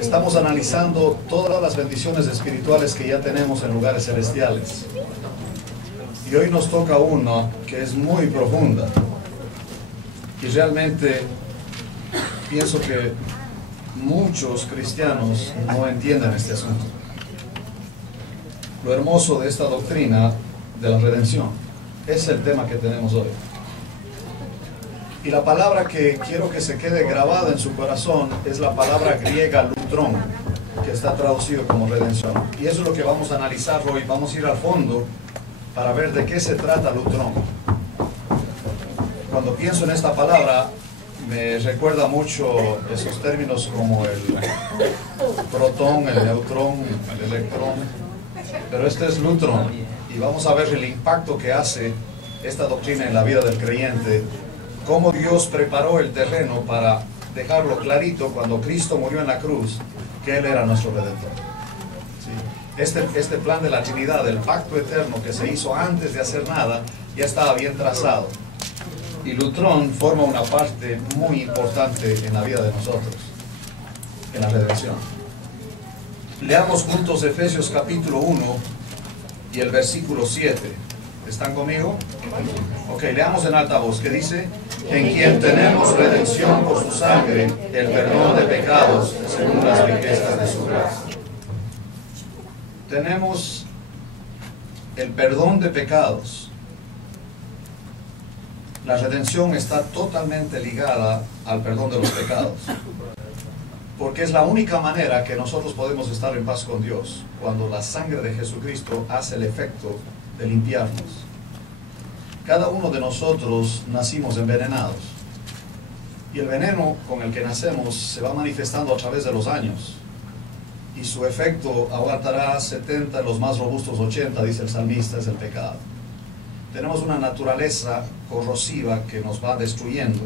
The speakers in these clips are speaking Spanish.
Estamos analizando todas las bendiciones espirituales que ya tenemos en lugares celestiales. Y hoy nos toca una que es muy profunda. Y realmente pienso que muchos cristianos no entienden este asunto. Lo hermoso de esta doctrina de la redención es el tema que tenemos hoy. Y la palabra que quiero que se quede grabada en su corazón es la palabra griega lutrón, que está traducido como redención. Y eso es lo que vamos a analizar hoy. Vamos a ir al fondo para ver de qué se trata lutrón. Cuando pienso en esta palabra, me recuerda mucho esos términos como el protón, el neutrón, el electrón. Pero este es lutrón. Y vamos a ver el impacto que hace esta doctrina en la vida del creyente. Cómo Dios preparó el terreno para dejarlo clarito cuando Cristo murió en la cruz, que Él era nuestro Redentor. ¿Sí? Este plan de la Trinidad, el pacto eterno que se hizo antes de hacer nada, ya estaba bien trazado. Y lutrón forma una parte muy importante en la vida de nosotros, en la redención. Leamos juntos Efesios capítulo 1 y el versículo 7. ¿Están conmigo? Ok, leamos en alta voz, que dice: en quien tenemos redención por su sangre, el perdón de pecados, según las riquezas de su gracia. Tenemos el perdón de pecados. La redención está totalmente ligada al perdón de los pecados, porque es la única manera que nosotros podemos estar en paz con Dios, cuando la sangre de Jesucristo hace el efecto de limpiarnos. Cada uno de nosotros nacimos envenenados, y el veneno con el que nacemos se va manifestando a través de los años, y su efecto aguantará 70, los más robustos 80, dice el salmista, es el pecado. Tenemos una naturaleza corrosiva que nos va destruyendo,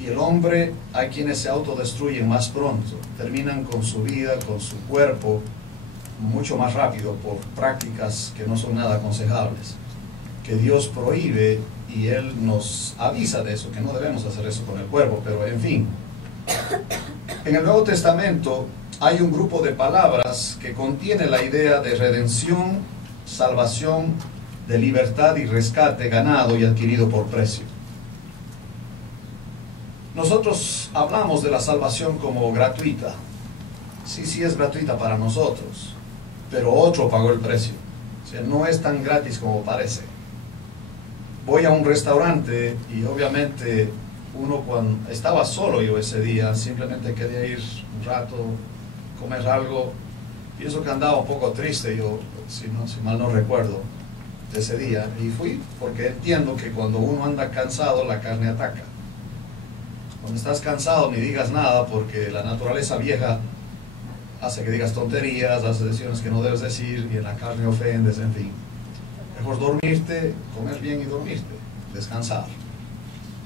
y el hombre, hay quienes se autodestruyen más pronto, terminan con su vida, con su cuerpo, mucho más rápido por prácticas que no son nada aconsejables, que Dios prohíbe, y Él nos avisa de eso, que no debemos hacer eso con el cuerpo, pero en fin. En el Nuevo Testamento hay un grupo de palabras que contiene la idea de redención, salvación, de libertad y rescate ganado y adquirido por precio. Nosotros hablamos de la salvación como gratuita. Sí es gratuita para nosotros, pero otro pagó el precio. O sea, no es tan gratis como parece. Voy a un restaurante y obviamente uno, cuando estaba solo yo ese día, simplemente quería ir un rato, comer algo. Pienso que andaba un poco triste yo, si mal no recuerdo, de ese día, y fui porque entiendo que cuando uno anda cansado la carne ataca. Cuando estás cansado ni digas nada, porque la naturaleza vieja hace que digas tonterías, hace decisiones que no debes decir, y en la carne ofendes, en fin. Mejor dormirte, comer bien y dormirte, descansar.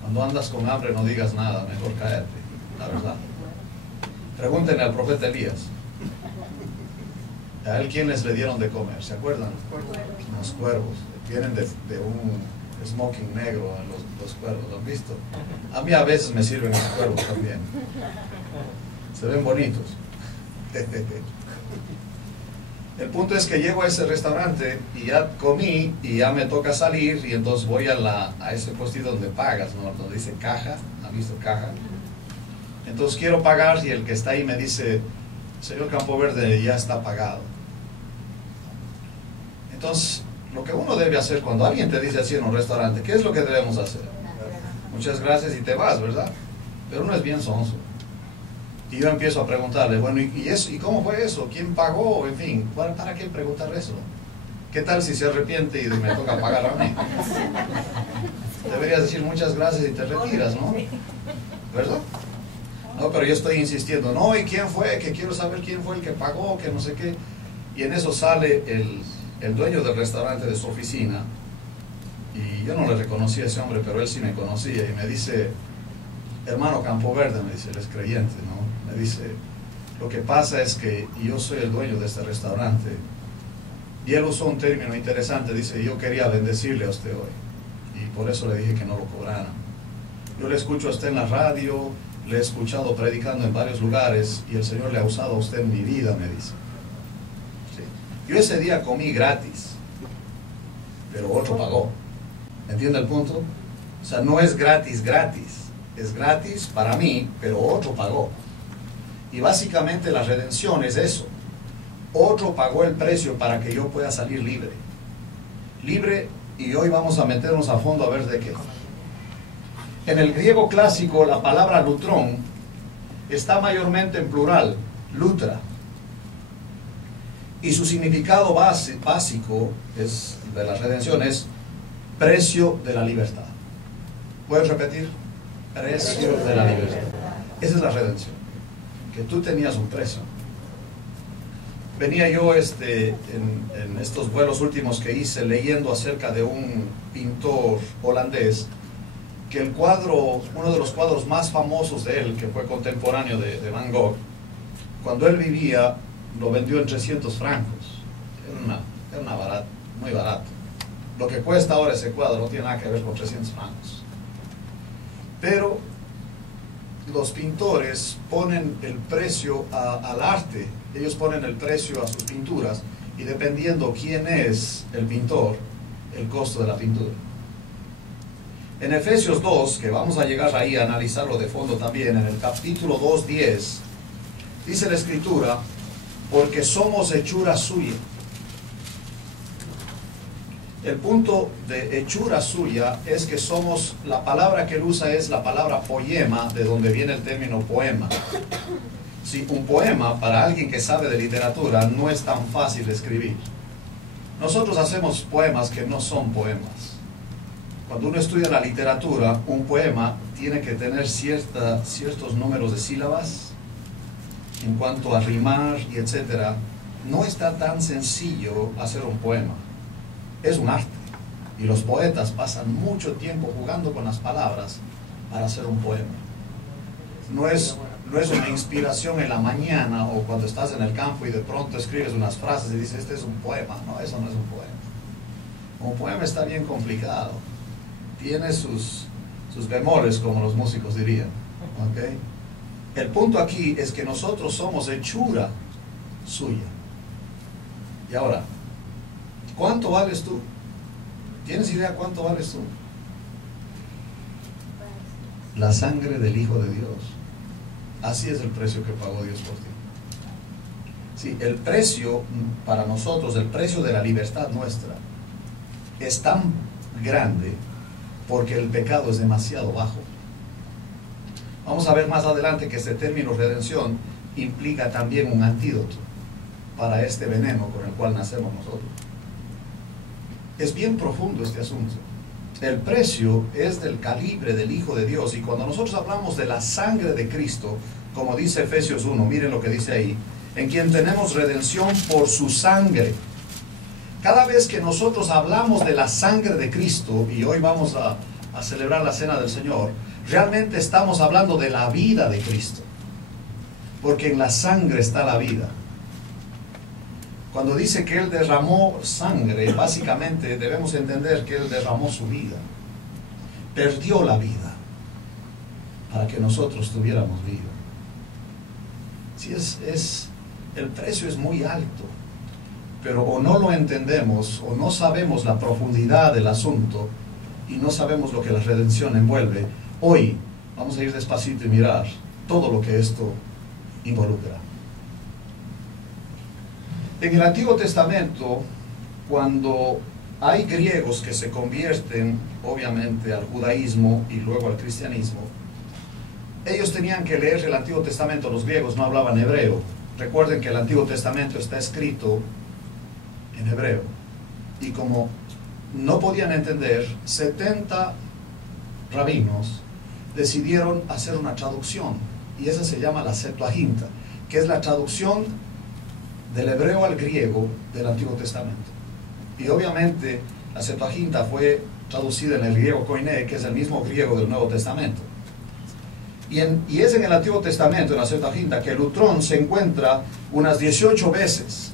Cuando andas con hambre no digas nada, mejor caerte, la verdad. Pregúntenle al profeta Elías. A él, ¿quiénes le dieron de comer? ¿Se acuerdan? Los cuervos. Vienen de un smoking negro a los cuervos, ¿lo han visto? A mí a veces me sirven los cuervos también. Se ven bonitos. El punto es que llego a ese restaurante y ya comí y ya me toca salir, y entonces voy a ese puestito donde pagas, ¿no? Donde dice caja. ¿Han visto caja? Entonces quiero pagar y el que está ahí me dice: señor Campoverde, ya está pagado. Entonces, lo que uno debe hacer cuando alguien te dice así en un restaurante, ¿qué es lo que debemos hacer? Muchas gracias y te vas, ¿verdad? Pero uno es bien sonso. Y yo empiezo a preguntarle, bueno, ¿y cómo fue eso? ¿Quién pagó? En fin, ¿para qué preguntar eso? ¿Qué tal si se arrepiente y me toca pagar a mí? Deberías decir muchas gracias y te retiras, ¿no? ¿Verdad? No, pero yo estoy insistiendo, no, ¿y quién fue? Que quiero saber quién fue el que pagó, que no sé qué. Y en eso sale el dueño del restaurante de su oficina, y yo no le reconocí a ese hombre, pero él sí me conocía, y me dice: hermano Campoverde, me dice, él es creyente, ¿no? Me dice: lo que pasa es que yo soy el dueño de este restaurante. Y él usó un término interesante, dice: yo quería bendecirle a usted hoy, y por eso le dije que no lo cobrara. Yo le escucho a usted en la radio, le he escuchado predicando en varios lugares y el Señor le ha usado a usted en mi vida, me dice. Sí. Yo ese día comí gratis, pero otro pagó. ¿Entiende el punto? O sea, no es gratis, gratis. Es gratis para mí, pero otro pagó. Y básicamente la redención es eso. Otro pagó el precio para que yo pueda salir libre. Libre, y hoy vamos a meternos a fondo a ver de qué. En el griego clásico la palabra lutrón está mayormente en plural, lutra. Y su significado básico es, de la redención es precio de la libertad. ¿Puedes repetir? Precio de la libertad. Esa es la redención. Que tú tenías un precio. Venía yo en estos vuelos últimos que hice leyendo acerca de un pintor holandés que el cuadro, uno de los cuadros más famosos de él, que fue contemporáneo de Van Gogh, cuando él vivía, lo vendió en 300 francos. Era muy barato. Lo que cuesta ahora ese cuadro no tiene nada que ver con 300 francos. Pero los pintores ponen el precio al arte, ellos ponen el precio a sus pinturas, y dependiendo quién es el pintor, el costo de la pintura. En Efesios 2, que vamos a llegar ahí a analizarlo de fondo también, en el capítulo 2:10, dice la Escritura, porque somos hechura suya. El punto de hechura suya es que somos, la palabra que él usa es la palabra poema, de donde viene el término poema. Sí, un poema, para alguien que sabe de literatura, no es tan fácil de escribir. Nosotros hacemos poemas que no son poemas. Cuando uno estudia la literatura, un poema tiene que tener ciertos números de sílabas en cuanto a rimar y etcétera. No está tan sencillo hacer un poema. Es un arte. Y los poetas pasan mucho tiempo jugando con las palabras para hacer un poema. No es una inspiración en la mañana o cuando estás en el campo y de pronto escribes unas frases y dices, este es un poema. No, eso no es un poema. Un poema está bien complicado. Tiene sus bemoles, como los músicos dirían. ¿Okay? El punto aquí es que nosotros somos hechura suya. Y ahora, ¿cuánto vales tú? ¿Tienes idea cuánto vales tú? La sangre del Hijo de Dios. Así es el precio que pagó Dios por ti. Sí, el precio para nosotros, el precio de la libertad nuestra, es tan grande porque el pecado es demasiado bajo. Vamos a ver más adelante que este término redención implica también un antídoto para este veneno con el cual nacemos nosotros. Es bien profundo este asunto. El precio es del calibre del Hijo de Dios, y cuando nosotros hablamos de la sangre de Cristo, como dice Efesios 1, miren lo que dice ahí, en quien tenemos redención por su sangre. Cada vez que nosotros hablamos de la sangre de Cristo, y hoy vamos a celebrar la Cena del Señor, realmente estamos hablando de la vida de Cristo, porque en la sangre está la vida. Cuando dice que Él derramó sangre, básicamente debemos entender que Él derramó su vida. Perdió la vida para que nosotros tuviéramos vida. Sí, el precio es muy alto, pero o no lo entendemos o no sabemos la profundidad del asunto y no sabemos lo que la redención envuelve. Hoy vamos a ir despacito y mirar todo lo que esto involucra. En el Antiguo Testamento, cuando hay griegos que se convierten obviamente al judaísmo y luego al cristianismo, ellos tenían que leer el Antiguo Testamento. Los griegos no hablaban hebreo. Recuerden que el Antiguo Testamento está escrito en hebreo, y como no podían entender, 70 rabinos decidieron hacer una traducción, y esa se llama la Septuaginta, que es la traducción del hebreo al griego del Antiguo Testamento. Y obviamente la Septuaginta fue traducida en el griego koiné, que es el mismo griego del Nuevo Testamento. Y es en el Antiguo Testamento, en la Septuaginta, que el lutrón se encuentra unas 18 veces.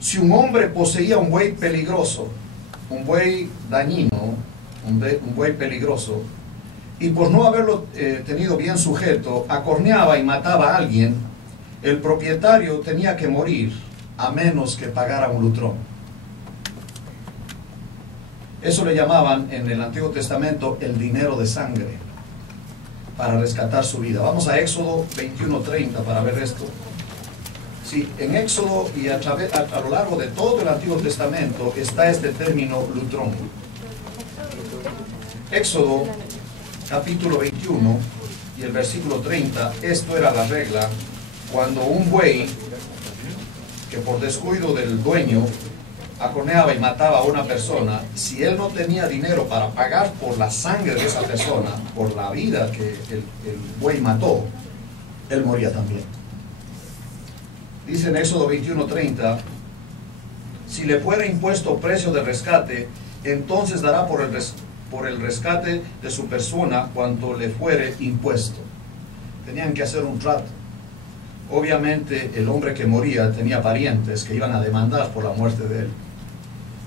Si un hombre poseía un buey peligroso, un buey dañino, un buey peligroso, y por no haberlo tenido bien sujeto, acorneaba y mataba a alguien, el propietario tenía que morir a menos que pagara un lutrón. Eso le llamaban en el Antiguo Testamento el dinero de sangre, para rescatar su vida. Vamos a Éxodo 21:30 para ver esto. Sí, en Éxodo y a lo largo de todo el Antiguo Testamento está este término lutrón. Éxodo capítulo 21 y el versículo 30, esto era la regla. Cuando un buey, que por descuido del dueño acorneaba y mataba a una persona, si él no tenía dinero para pagar por la sangre de esa persona, por la vida que el buey mató, él moría también. Dice en Éxodo 21:30, si le fuera impuesto precio de rescate, entonces dará por el rescate de su persona cuanto le fuere impuesto. Tenían que hacer un trato. Obviamente el hombre que moría tenía parientes que iban a demandar por la muerte de él.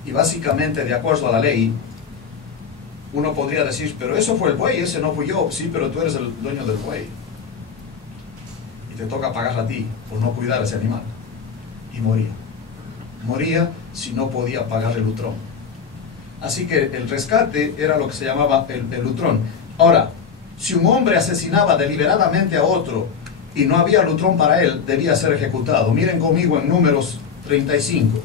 Y básicamente, de acuerdo a la ley, uno podría decir, pero eso fue el buey, ese no fui yo. Sí, pero tú eres el dueño del buey. Y te toca pagar a ti por no cuidar a ese animal. Y moría. Moría si no podía pagar el lutrón. Así que el rescate era lo que se llamaba el lutrón. Ahora, si un hombre asesinaba deliberadamente a otro y no había lutrón para él, debía ser ejecutado. Miren conmigo en Números 35.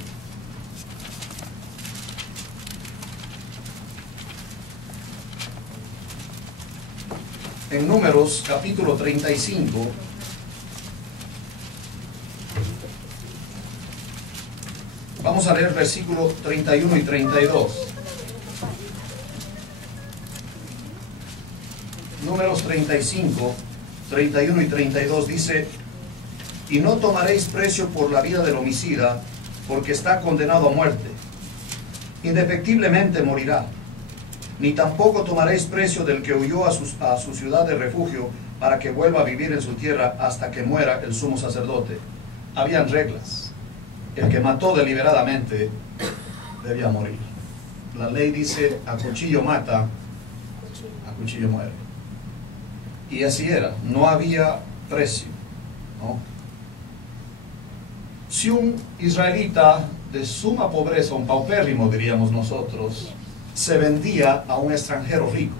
En Números capítulo 35, vamos a leer versículos 31 y 32. Números 35, 31 y 32 dice, y no tomaréis precio por la vida del homicida, porque está condenado a muerte. Indefectiblemente morirá. Ni tampoco tomaréis precio del que huyó a su ciudad de refugio, para que vuelva a vivir en su tierra hasta que muera el sumo sacerdote. Habían reglas. El que mató deliberadamente debía morir. La ley dice, a cuchillo mata, a cuchillo muere. Y así era, no había precio, ¿no? Si un israelita de suma pobreza, un paupérrimo diríamos nosotros, se vendía a un extranjero rico,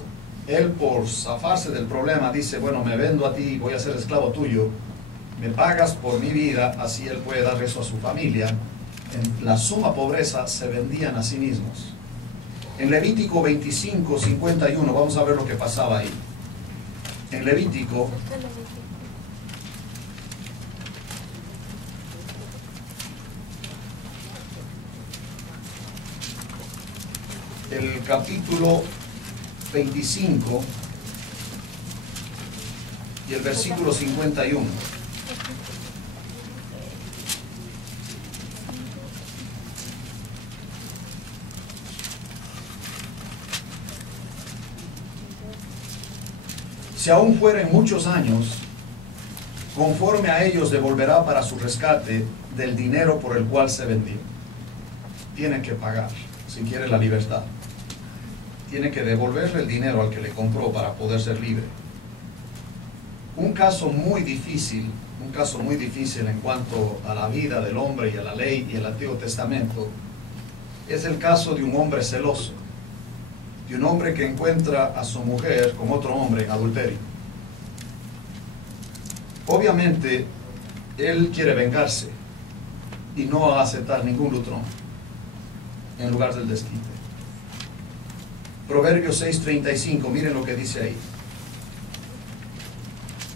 él por zafarse del problema dice, bueno, me vendo a ti, voy a ser esclavo tuyo, me pagas por mi vida, así él puede dar eso a su familia. En la suma pobreza se vendían a sí mismos. En Levítico 25, 51, vamos a ver lo que pasaba ahí. En Levítico, el capítulo 25 y el versículo 51. Si aún fueren muchos años, conforme a ellos devolverá para su rescate del dinero por el cual se vendió. Tiene que pagar, si quiere la libertad. Tiene que devolverle el dinero al que le compró para poder ser libre. Un caso muy difícil en cuanto a la vida del hombre y a la ley y el Antiguo Testamento, es el caso de un hombre celoso. De un hombre que encuentra a su mujer con otro hombre en adulterio. Obviamente, él quiere vengarse y no va a aceptar ningún lutrón en lugar del desquite. Proverbios 6:35, miren lo que dice ahí.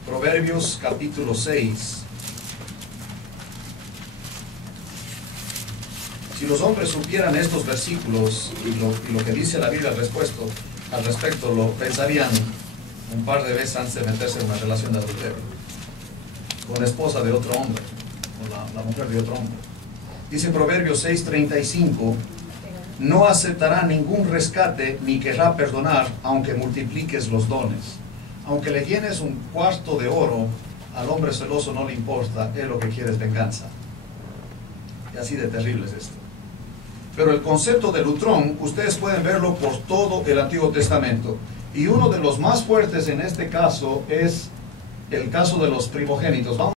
Proverbios capítulo 6. Si los hombres supieran estos versículos y lo que dice la Biblia al respecto, lo pensarían un par de veces antes de meterse en una relación de adulterio con la esposa de otro hombre, con la mujer de otro hombre. Dice Proverbios 6:35, no aceptará ningún rescate ni querrá perdonar, aunque multipliques los dones. Aunque le llenes un cuarto de oro, al hombre celoso no le importa, él lo que quiere es venganza. Y así de terrible es esto. Pero el concepto de lutrón, ustedes pueden verlo por todo el Antiguo Testamento. Y uno de los más fuertes en este caso es el caso de los primogénitos. Vamos